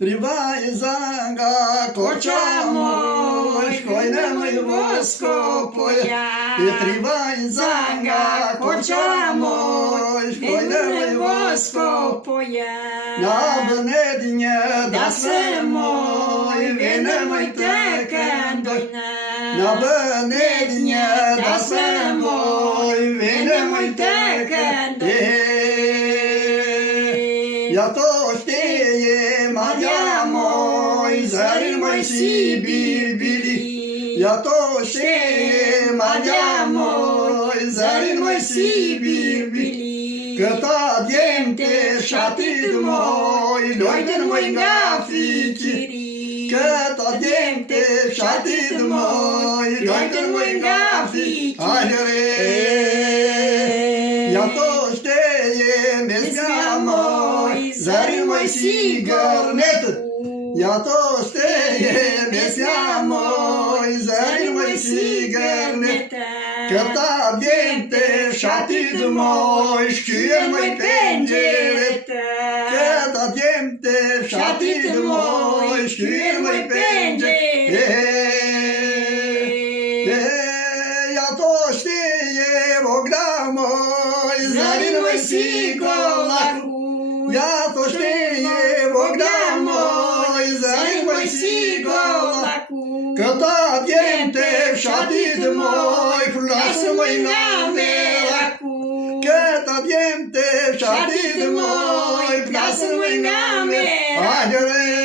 Tri vajza nga Korça moj, shkojnë më i voskopoja. Tri vajza nga Korça moj, shkojnë më i voskopoja. Na bënet një dasë moj, vene moj të këndojnë. Na bënet një dasë moj, vene moj të këndojnë. Ja to shteje madja moj, zërin moj si birbili. Ja to shteje madja moj, zërin moj si birbili. Këta djemte shatit moj, lojten moj nga fikiri. Këta djemte shatit moj, lojten moj nga fikiri. Ja to shteje mesja moj, zërin moj si gërnet. Ja to shteje mesja moj, zërin moj si gërnet. Këta djemte shatit moj, shkyen moj pengjeret. Këta djemte shatit moj, shkyen moj pengjeret. Ja to shteje vogla moj, zërin moj si kollaku. Ja to shteje vogla moj, zërin moj si kollaku. Këta djemte shatit moj, flasë moj nga meraku. Këta djemte shatit moj, flasë moj nga meraku.